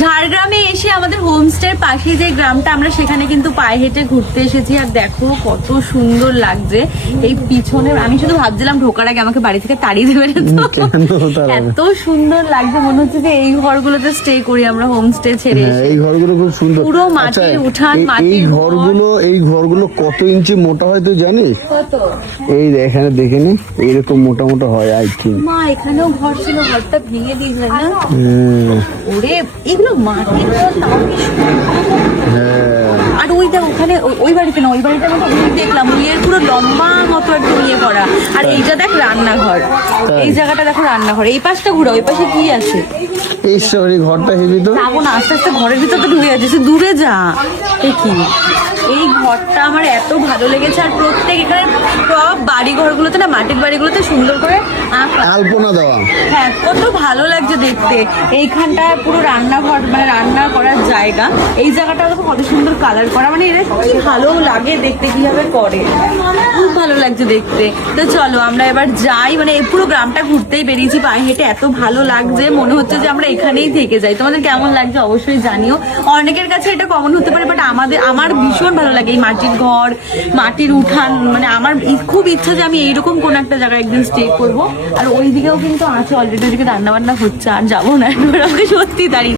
ঝাড়গ্রামে এসে আমাদের হোমস্টের পাশে যে গ্রামটা, আমরা সেখানে কিন্তু পায়ে হেঁটে ঘুরতে এসেছি। আর দেখো কত সুন্দর লাগছে এই পিছনে। আমি শুধু ভাবছিলাম ঢোকার আগে আমাকে বাড়ি থেকে তাড়িয়ে দেবে না তো, এত সুন্দর লাগছে। মনে হচ্ছে যে এই ঘরগুলোতে স্টে করি আমরা, হোমস্টে ছেড়ে। এই ঘরগুলো খুব সুন্দর, পুরো মাটির উঠান, এই ঘরগুলো কত ইঞ্চি মোটা হয় তুই জানিস? কত? এই এখানে দেখে নি, এইরকম মোটা মোটা হয়। আই থিঙ্ক মা এখানেও ঘর ছিল, ঘরটা ভেঙে দিয়েছে না? ওরে এগুলো মাটির ঘর, তাও কি সুন্দর। আর ওইটা ওখানে ওই বাড়িতে না, ওই বাড়িটার মতো দেখলাম উইয়ের পুরো লম্বা মতো একদম ইয়ে করা। আর এইটা দেখ রান্নাঘর, এই জায়গাটা দেখো রান্নাঘর। এই পাশটা ঘুরা, ওই পাশে কি আছে? এই সরি ঘরটা হেবি তো। যাবো না, আস্তে আস্তে ঘরের ভিতর তো ঢুকে যাচ্ছে, দূরে যা। দেখি এই ঘরটা আমার এত ভালো লেগেছে। আর প্রত্যেক এখানে সব বাড়ি ঘরগুলোতে না, মাটির বাড়িগুলোতে সুন্দর করে আলপনা দেওয়া। হ্যাঁ, কত ভালো লাগছে দেখতে। এইখানটা পুরো রান্নাঘর, মানে রান্না করার জায়গা। এই জায়গাটা দেখো কত সুন্দর কালার করা, মানে এরা কি ভালো লাগে দেখতে, কিভাবে করে, খুব ভালো লাগছে দেখতে। তো চলো আমরা এবার যাই, মানে এই পুরো গ্রামটা ঘুরতেই বেরিয়েছি পায়ে হেঁটে। এত ভালো লাগছে, মনে হচ্ছে যে আমরা এখানেই থেকে যাই। তোমাদের কেমন লাগছে অবশ্যই জানিও। অনেকের কাছে এটা কমন হতে পারে, বাট আমার ভীষণ ভালো লাগে এই মাটির ঘর, মাটির উঠান। মানে আমার খুব ইচ্ছা যে আমি এইরকম কোন একটা জায়গায় একদিন স্টে করবো। আর ওই দিকেও কিন্তু আছে অলরেডি, ওইদিকে রান্না বান্না হচ্ছে। আর যাবো না, এবার আমাকে সত্যি দাঁড়িয়ে